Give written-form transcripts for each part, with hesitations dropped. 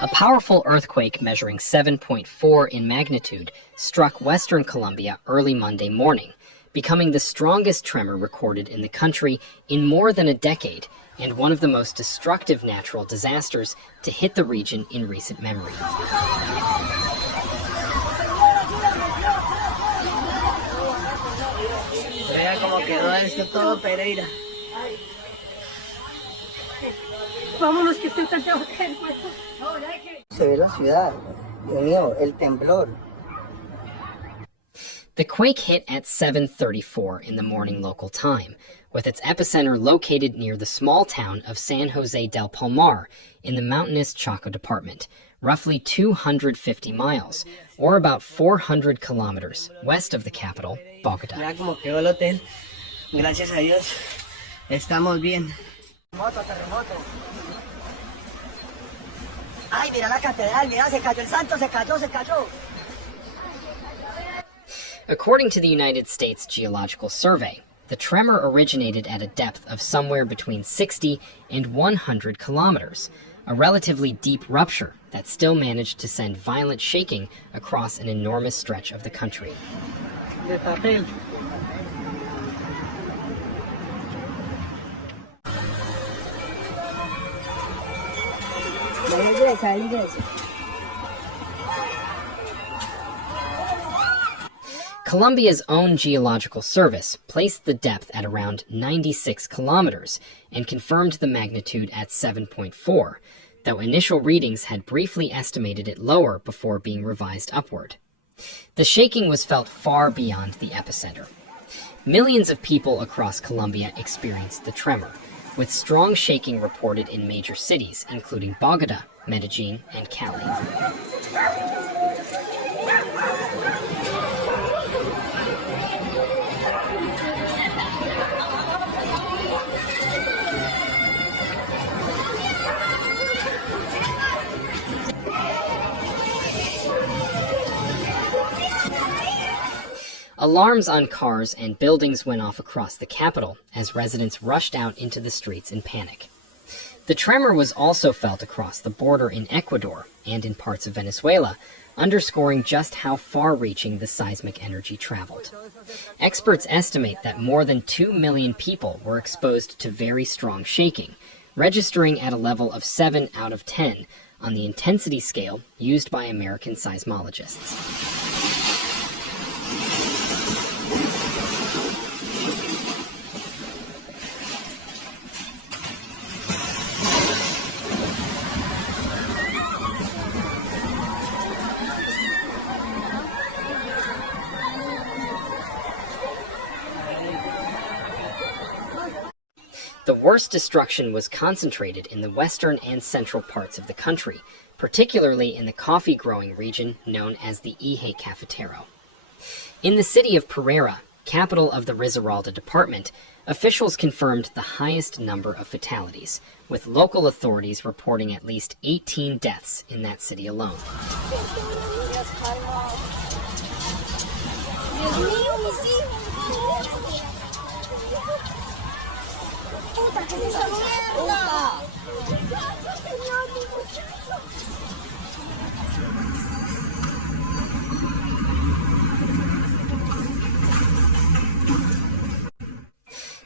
A powerful earthquake measuring 7.4 in magnitude struck western Colombia early Monday morning, becoming the strongest tremor recorded in the country in more than a decade and one of the most destructive natural disasters to hit the region in recent memory. Se ve la ciudad. Dios mío, el temblor. The quake hit at 7:34 in the morning local time, with its epicenter located near the small town of San Jose del Palmar in the mountainous Chaco department, roughly 250 miles, or about 400 kilometers west of the capital, Bogota. Mira cómo quedó el hotel. Gracias a Dios, estamos bien. Terremoto. Ay, mira la catedral, mira, se cayó el santo, se cayó. According to the United States Geological Survey, the tremor originated at a depth of somewhere between 60 and 100 kilometers, a relatively deep rupture that still managed to send violent shaking across an enormous stretch of the country. De papel. Colombia's own geological service placed the depth at around 96 kilometers and confirmed the magnitude at 7.4, though initial readings had briefly estimated it lower before being revised upward. The shaking was felt far beyond the epicenter. Millions of people across Colombia experienced the tremor, with strong shaking reported in major cities including Bogota, Medellin, and Cali. Alarms on cars and buildings went off across the capital as residents rushed out into the streets in panic. The tremor was also felt across the border in Ecuador and in parts of Venezuela, underscoring just how far-reaching the seismic energy traveled. Experts estimate that more than 2 million people were exposed to very strong shaking, registering at a level of 7 out of 10 on the intensity scale used by American seismologists. The worst destruction was concentrated in the western and central parts of the country, particularly in the coffee-growing region known as the Eje Cafetero. In the city of Pereira, capital of the Risaralda department, officials confirmed the highest number of fatalities, with local authorities reporting at least 18 deaths in that city alone.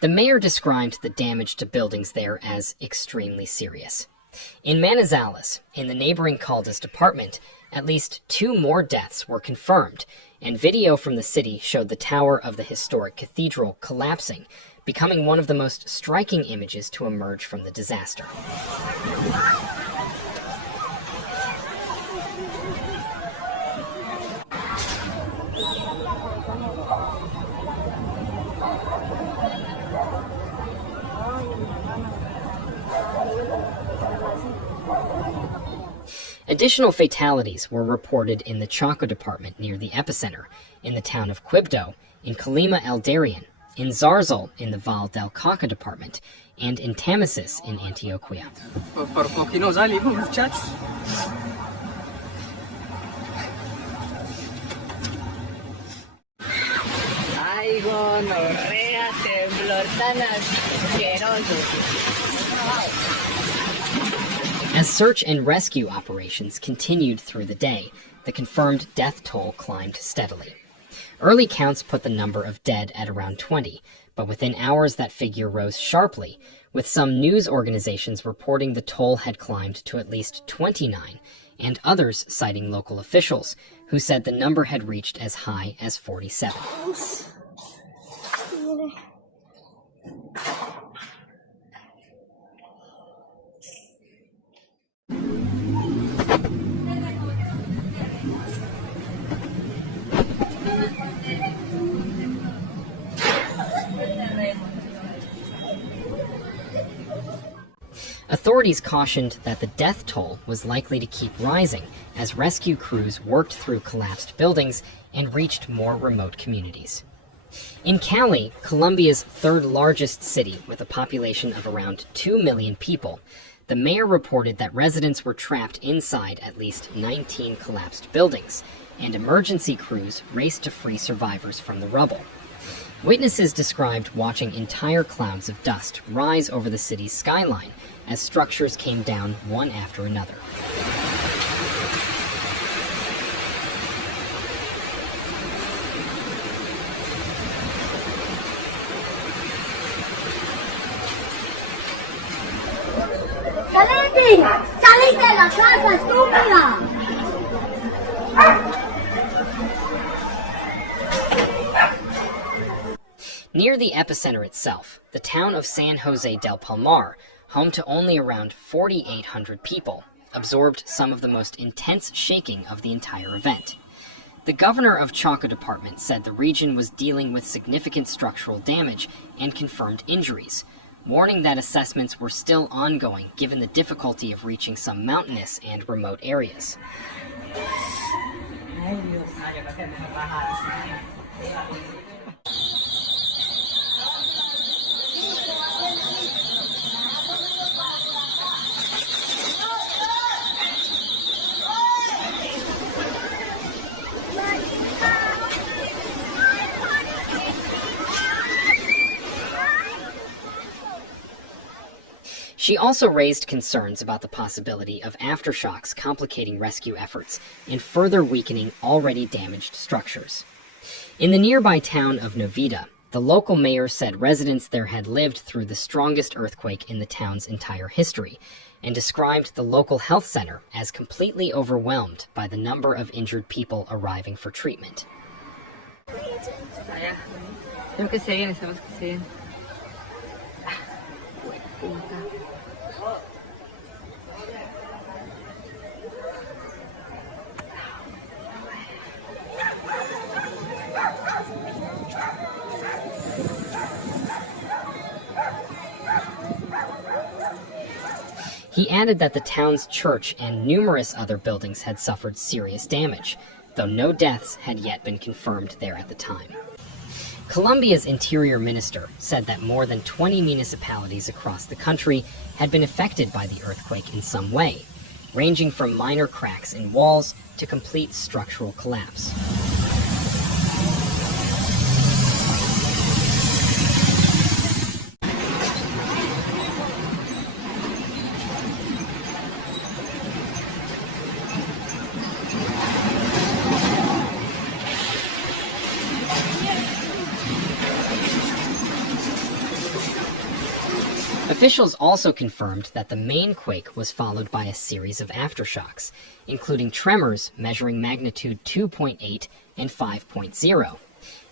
The mayor described the damage to buildings there as extremely serious. In Manizales, in the neighboring Caldas department, at least 2 more deaths were confirmed, and video from the city showed the tower of the historic cathedral collapsing, becoming one of the most striking images to emerge from the disaster. Additional fatalities were reported in the Chaco department near the epicenter, in the town of Quibdó, in Colima El Darien, in Zarzal in the Val del Cauca department, and in Tamasis in Antioquia. Ay, gonorrea, temblor. olor tan asqueroso. As search and rescue operations continued through the day, the confirmed death toll climbed steadily. Early counts put the number of dead at around 20, but within hours that figure rose sharply, with some news organizations reporting the toll had climbed to at least 29, and others citing local officials, who said the number had reached as high as 47. Authorities cautioned that the death toll was likely to keep rising as rescue crews worked through collapsed buildings and reached more remote communities. In Cali, Colombia's third largest city with a population of around 2 million people, the mayor reported that residents were trapped inside at least 19 collapsed buildings, and emergency crews raced to free survivors from the rubble. Witnesses described watching entire clouds of dust rise over the city's skyline as structures came down one after another. ¡Salid de la casa, estúpida! Near the epicenter itself, the town of San Jose del Palmar, home to only around 4,800 people, absorbed some of the most intense shaking of the entire event. The governor of Chocó department said the region was dealing with significant structural damage and confirmed injuries, warning that assessments were still ongoing given the difficulty of reaching some mountainous and remote areas. She also raised concerns about the possibility of aftershocks complicating rescue efforts and further weakening already damaged structures. In the nearby town of Novita, the local mayor said residents there had lived through the strongest earthquake in the town's entire history, and described the local health center as completely overwhelmed by the number of injured people arriving for treatment. He added that the town's church and numerous other buildings had suffered serious damage, though no deaths had yet been confirmed there at the time. Colombia's interior minister said that more than 20 municipalities across the country had been affected by the earthquake in some way, ranging from minor cracks in walls to complete structural collapse. Officials also confirmed that the main quake was followed by a series of aftershocks, including tremors measuring magnitude 2.8 and 5.0,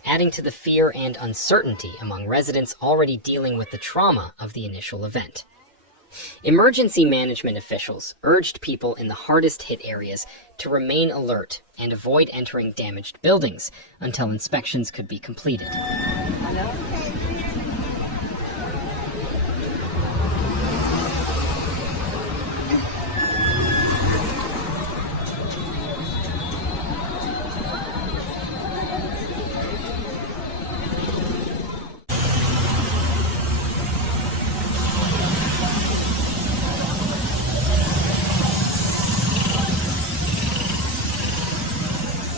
adding to the fear and uncertainty among residents already dealing with the trauma of the initial event. Emergency management officials urged people in the hardest hit areas to remain alert and avoid entering damaged buildings until inspections could be completed.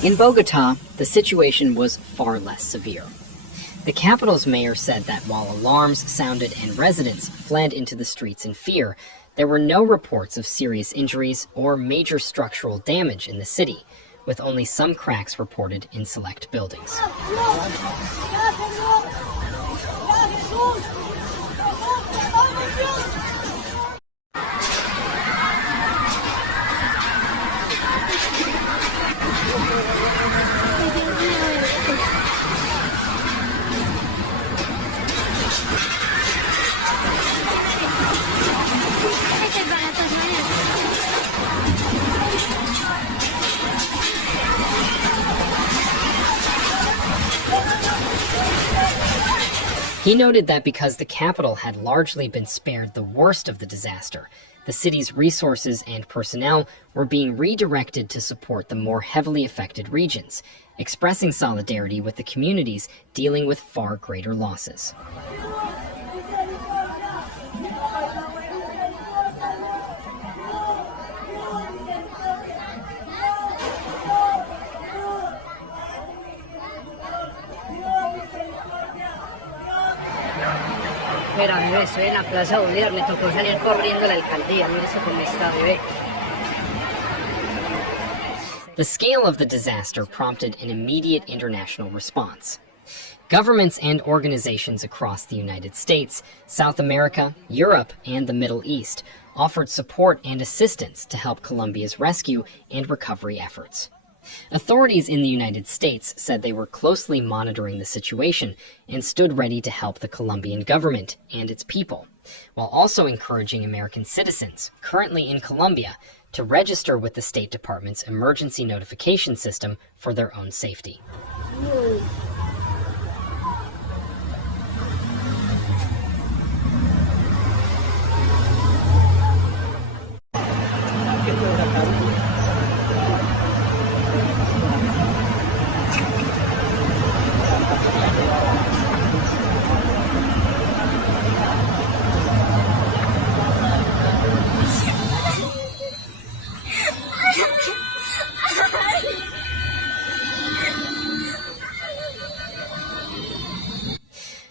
In Bogota, the situation was far less severe. The capital's mayor said that while alarms sounded and residents fled into the streets in fear, there were no reports of serious injuries or major structural damage in the city, with only some cracks reported in select buildings. He noted that because the capital had largely been spared the worst of the disaster, the city's resources and personnel were being redirected to support the more heavily affected regions, expressing solidarity with the communities dealing with far greater losses. Mira, bebé, estoy en la Plaza Bolívar, me tocó salir corriendo a la alcaldía, mira eso cómo está, bebé. The scale of the disaster prompted an immediate international response. Governments and organizations across the United States, South America, Europe, and the Middle East offered support and assistance to help Colombia's rescue and recovery efforts. Authorities in the United States said they were closely monitoring the situation and stood ready to help the Colombian government and its people, while also encouraging American citizens currently in Colombia to register with the State Department's emergency notification system for their own safety.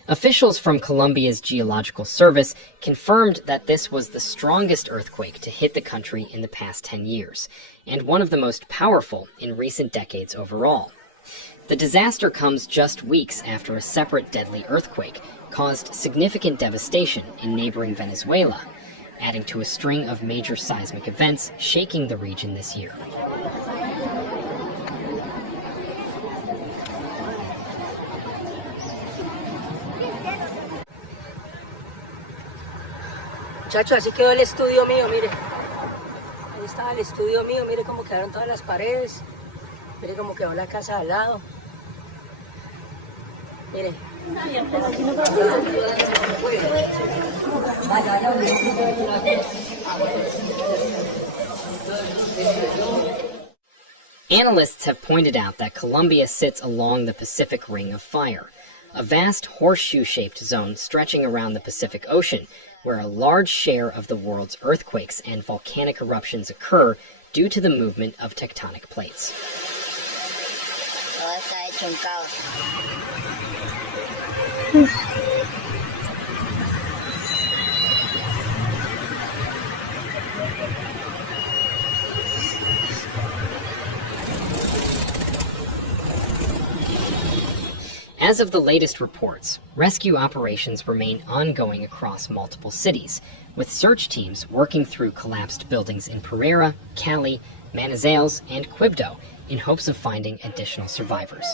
Officials from Colombia's Geological Service confirmed that this was the strongest earthquake to hit the country in the past 10 years, and one of the most powerful in recent decades overall. The disaster comes just weeks after a separate deadly earthquake caused significant devastation in neighboring Venezuela, adding to a string of major seismic events shaking the region this year. Muchachos, así quedó el estudio mío, mire. Ahí estaba el estudio mío, mire cómo quedaron todas las paredes. Mire cómo quedó la casa al lado. Mire. Analysts have pointed out that Colombia sits along the Pacific Ring of Fire, a vast horseshoe-shaped zone stretching around the Pacific Ocean, where a large share of the world's earthquakes and volcanic eruptions occur due to the movement of tectonic plates. Todo está hecho un caos. As of the latest reports, rescue operations remain ongoing across multiple cities, with search teams working through collapsed buildings in Pereira, Cali, Manizales, and Quibdó in hopes of finding additional survivors.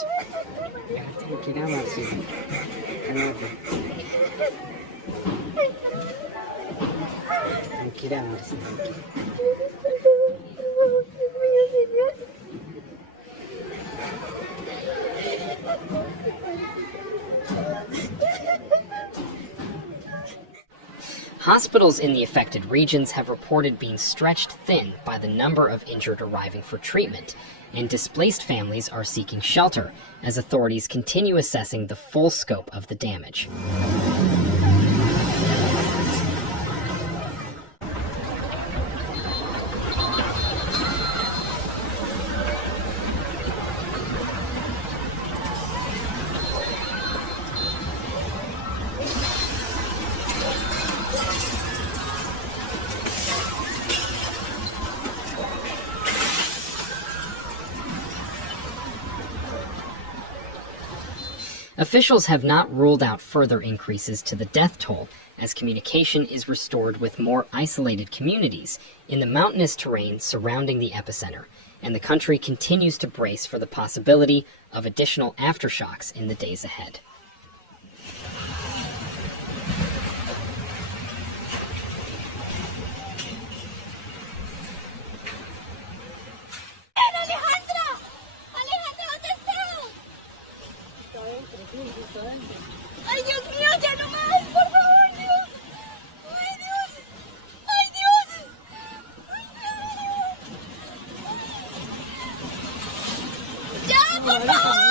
Hospitals in the affected regions have reported being stretched thin by the number of injured arriving for treatment, and displaced families are seeking shelter as authorities continue assessing the full scope of the damage. Officials have not ruled out further increases to the death toll as communication is restored with more isolated communities in the mountainous terrain surrounding the epicenter, and the country continues to brace for the possibility of additional aftershocks in the days ahead. ¡Ay, Dios mío, ya no más! ¡Por favor, Dios! ¡Ay, Dios! ¡Ay, Dios! ¡Ya, por favor!